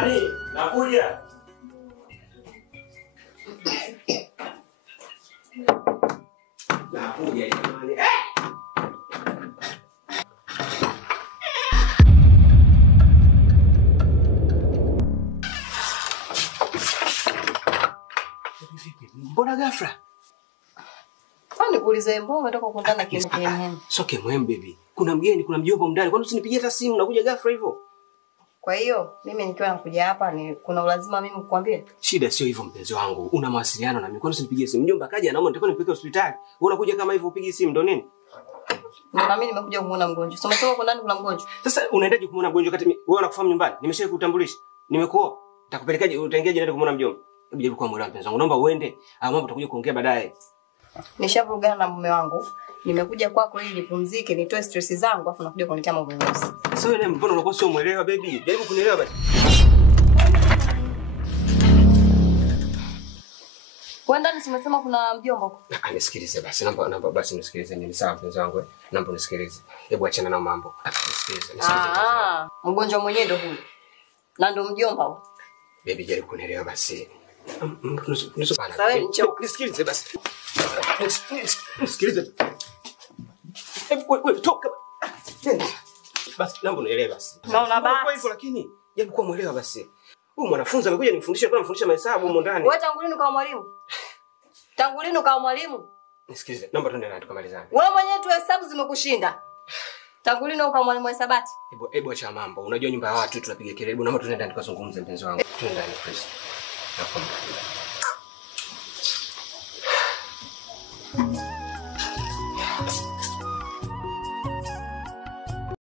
Jamani, nakuja. Nakuja jamani. Mbona ghafla? Kwani kuuliza mbona umetoka kukutana kimwembe? Sio kimwembe baby. Kuna mgeni, kuna mjomba ndani. Kwani usinipigie hata simu nakuja ghafla hivyo? Kwa hiyo mimi nikiwa nakuja hapa ni kuna lazima mimi kukwambia. Shida sio hivyo mpenzi wangu. Una mawasiliano na mimi. Kwani usinipigie simu? Mjomba kaja anaomba nitakuwa nipeleke hospitali. Wewe unakuja kama hivyo upige simu ndo nini? Na mimi nimekuja kumuona mgonjwa. So umesema kwa nani kuna mgonjwa? Sasa unaendaje kumuona mgonjwa kati wewe unakufahamu nyumbani? Nimeshawahi kutambulisha. Nimekuoa. Nitakupelekaje utaingiaje nenda kumuona mjomba? Hebu jaribu kwa mwelewa mpenzi wangu. Naomba uende. Mambo tutakuja kuongea baadaye. Nishavurugana na mume wangu. Nimekuja kwako ili nipumzike, nitoe stress zangu afu nakuja kunitia mambo meusi. Sasa wewe mbona unakuwa sio muelewa baby? Jaribu kunielewa basi. Kwenda nisimesema kuna mjomba huko. Nisikilize basi. Naomba basi nisikilize mimi sawa mpenzi wangu. Naomba nisikilize. Hebu achana na mambo. Nisikilize. Mgonjwa mwenyewe ndo huyu. Na ndo mjomba huyo. Baby jaribu kunielewa basi. Sawa nisikilize basi. Nisikilize. Wewe toka. Basi naomba unielewe basi. Naona basi. Kwa hivyo lakini jaribu kuwa muelewa basi. Huyu mwanafunzi amekuja nifundisha kwa mfundisha mahesabu huko ndani. Wewe tangu lini ukawa mwalimu? Tangu lini ukawa mwalimu? Nisikilize. Naomba tuende na tukamalizane. Wewe mwenyewe tu hesabu zimekushinda. Tangu lini ukawa mwalimu wa hisabati? Hebu acha mambo. Unajua nyumba ya watu tunapiga kelele. Naomba tuende ndani tukazungumze mpenzi wangu. Tuende ndani please. Naomba.